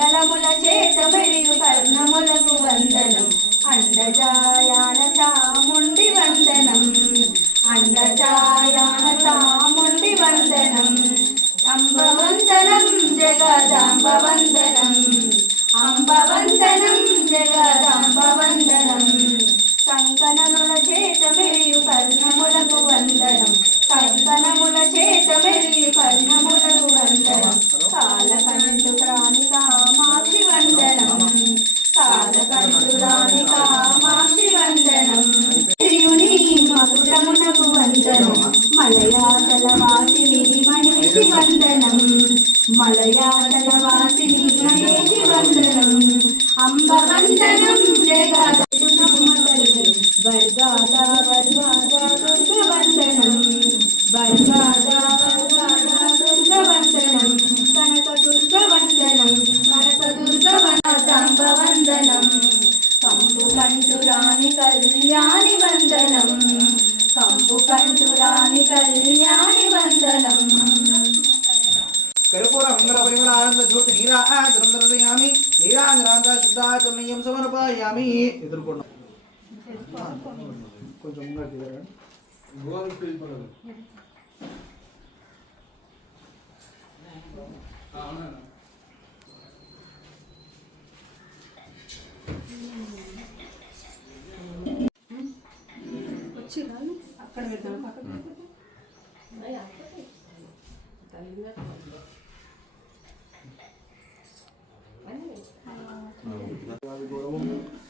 కుండలముల చేత సమర్పయామి ఎదుర్కొన్నాం. కొంచెం ముంగడు దిగరా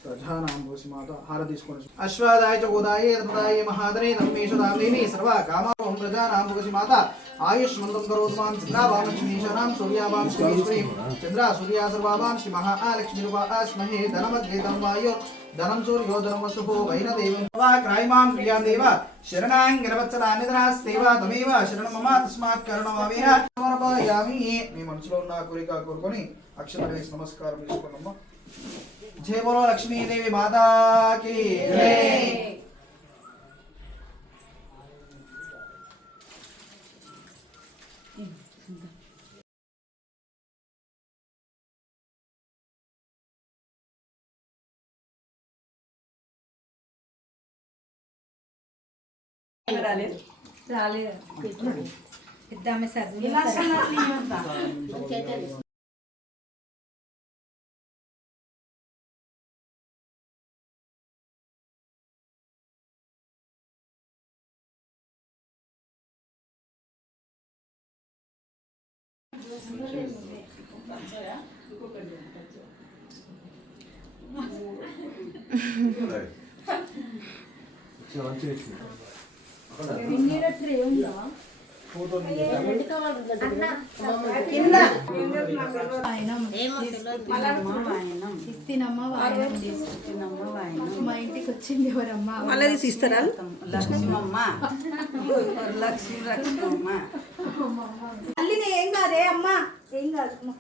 ప్రజానాం పోసి మాత హార తీసుకోండి అశ్వాదాయ చ గోదాయ మహాదనే నమ్మేష దామిని సర్వ కామాం ప్రజానాం భగసి మాత ఆయుష్ మందం కరోతు మాం చంద్రావాం లక్ష్మీశానాం సూర్యావాం శ్రీశ్రీ చంద్ర సూర్యా సర్వావాం శ్రీ మహాలక్ష్మి రూపాస్మహే ధనమద్వేదం వాయో ధనం సూర్యోధనం వసుభో వైనదేవం వా క్రాయమాం ప్రియాం దేవ శరణాం తమేవ శరణం మమ తస్మాత్ కరుణమావేన సమర్పయామి మీ మనసులో ఉన్న కోరిక కోరుకొని అక్షరం వేసి నమస్కారం చేసుకోండమ్మా జయ బోలో లక్ష్మీదేవి మాతాకి వాయనం మా ఇంటికి వచ్చింది ఎవరమ్మా మళ్ళీ తీసిస్తారా లక్ష్మమ్మ. లక్ష్మి లక్ష్మమ్మ. తల్లిని ఏం కాదే అమ్మా? ఏం కాదు. అమ్మా.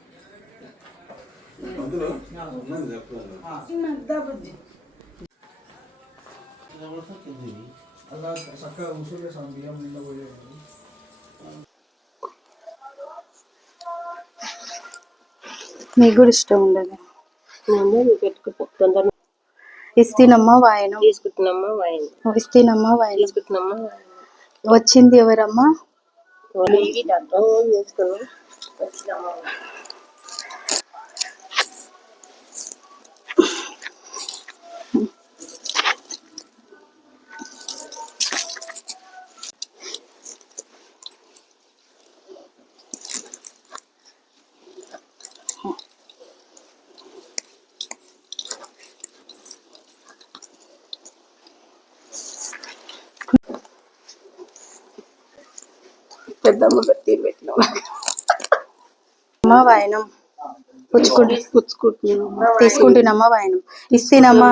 అలా చక్కగా ఉసురు బియ్యం నిండా పోయేది మీకు కూడా ఇష్టం ఉండదు. పెట్టుకుంటాం తొందరగా ఇస్తేనమ్మా వాయనం. తీసుకుంటున్నామా వాయిన్. ఇస్తేనమ్మా వాయనం. తీసుకుంటున్నామా వచ్చింది ఎవరమ్మా? boleh datang. Oh, yes. Tak silap. పెద్దమ్మ పెట్టి పెట్టినాం. అమ్మా వాయనం. పుచ్చుకుంటు పుచ్చుకుంటున్నాం. తీసుకుంటున్నమ్మా వాయనం? ఇస్తేనమ్మా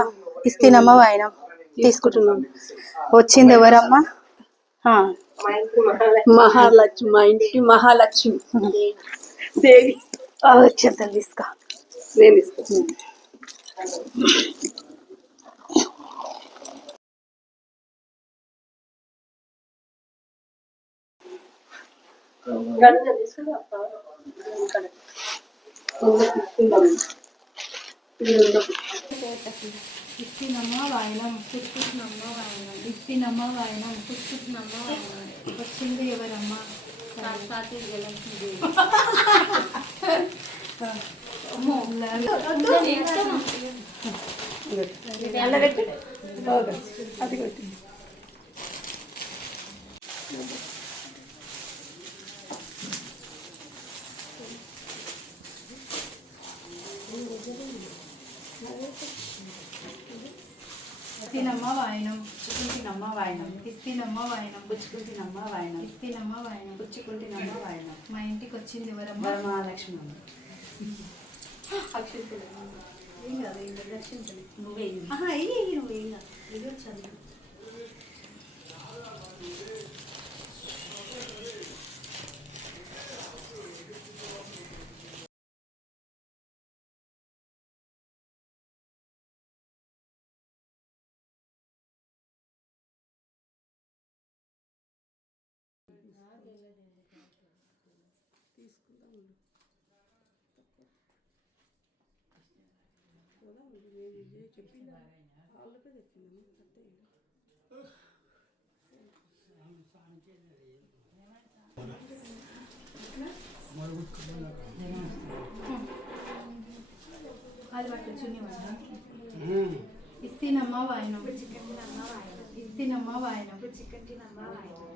ఇస్తేనమ్మా వాయనం. తీసుకుంటున్నాం. వచ్చింది ఎవరమ్మా? మహాలక్ష్మి మా ఇంటికి మహాలక్ష్మి. దేవి. వచ్చేద్దాం తీసుకో. నేను ఇస్తాను గడుగు తీసుకుని వస్తావా? ఇక్కడ. ఇంకా తీసుకుందాం. ఇది ఉందో. ఇస్తినమ్మ వాయనం పుష్పునమ్మ వాయనం ఇస్తినమ్మ వాయనం పుష్పునమ్మ వాయనం వచ్చింది ఎవరమ్మ సాక్షాత్ జలక్ష్మీదేవి అమ్మో ఇస్తినమ్మ వాయనం పుచ్చుకుంటినమ్మ వాయనం ఇస్తినమ్మ వాయనం పుచ్చుకుంటినమ్మ వాయనం ఇస్తినమ్మ వాయనం పుచ్చుకుంటినమ్మ వాయనం మా ఇంటికి వచ్చింది ఎవరమ్మ? వరమహాలక్ష్మి. అమ్మ. ఏం కాదు ఏం కాదు రక్షించండి నువ్వే ఇయ్యి. ఆహా ఏ నువ్వు ఏం కాదు ఇది వచ్చాను అది పట్టు చున్నీ పట్టు. ఇస్తినమ్మ వాయనం. ఇస్తినమ్మ వాయనం. ఇస్తినమ్మ వాయనం.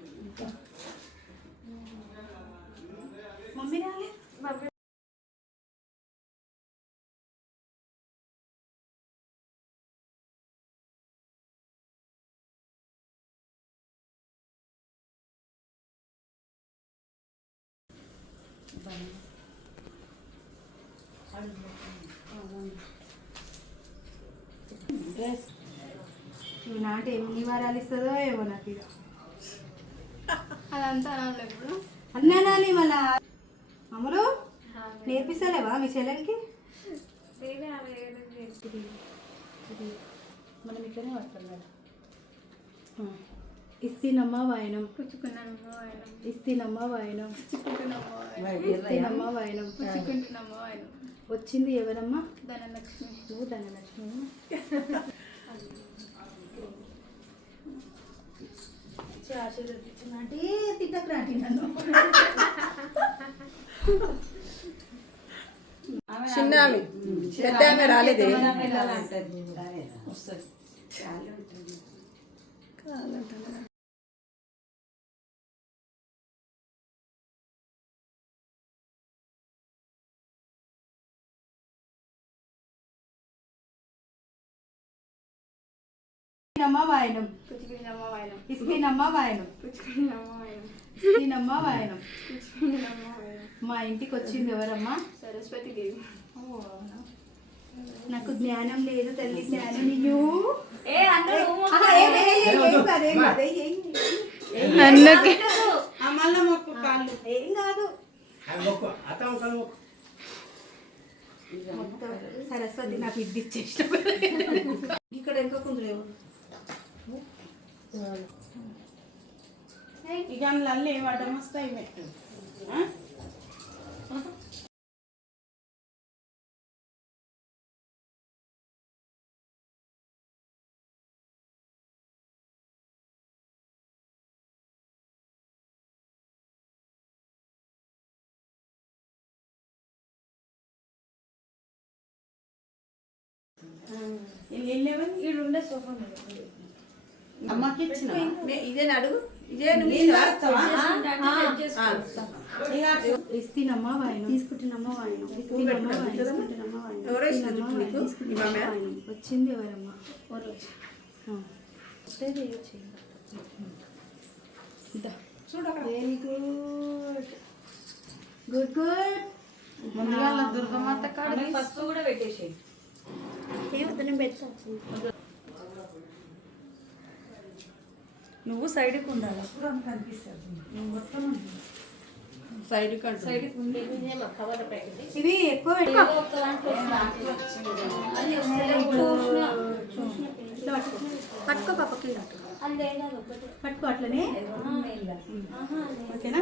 ఇవి నాటి ఎన్ని వారాలు ఇస్తుందో ఏమో నాకు ఇక అదంతా అనాలి ఇప్పుడు అన్నానాలి మళ్ళా అమలు నేర్పిస్తలేవా మీ చెల్లెలకి మనం ఇట్లనే వస్తాం కదా ఇస్తినమ్మ వాయనం పుచ్చుకున్నానమ్మ వాయనం ఇస్తినమ్మ వాయనం పుచ్చుకుంటున్నమ్మ వాయనం ఇస్తినమ్మ వాయనం పుచ్చుకుంటున్నమ్మ వాయనం వచ్చింది ఎవరమ్మా? ధనలక్ష్మి. నువ్వు ధనలక్ష్మి. ఆశీర్వదించినట్టే తిట్టకు రాంటి నన్ను. చిన్న ఆమె. పెద్ద ఆమె రాలేదే. వస్తుంది. వాయనం వాయనం వాయనం మా ఇంటికి వచ్చింది ఎవరమ్మా సరస్వతి దేవి నాకు జ్ఞానం లేదు తల్లి జ్ఞానం ఏ కాదు. అన్నకి ఏం సరస్వతి నాకు ఇది ఇచ్చేసిన ఇక్కడ ఇంకా కుందరేవు ఇక అందులో అడ్డం వస్తాయి మెట్టు ఆ? ఇల్లు ఇల్లు ఎవరు? ఈడుండే సోఫా అమ్మకి ఇచ్చిన ఇదే అడుగు? ఇదే? ఇస్తినమ్మ వాయనం. తీసుకుంటున్నమ్మ వాయనం. తీసుకుంటున్నమ్మ వాయనం? వాయనం. వచ్చింది ఎవరమ్మా? ఆ. వస్తే చేయొచ్చు వెరీ గుడ్ గుడ్ గుడ్ ముందుగా దుర్గమాత కాడ పసుపు కూడా పెట్టేసేయి. నువ్వు సైడ్కి ఉండాలి? అప్పుడు ఆమె కనిపిస్తుంది నువ్వు మొత్తం సైడ్. కంటు సైడ్ ఉంది. ఇవి ఎక్కువ పట్టుకో. పట్టుకో. పాప కింద పట్టుకో. అట్లనే. ఓకేనా?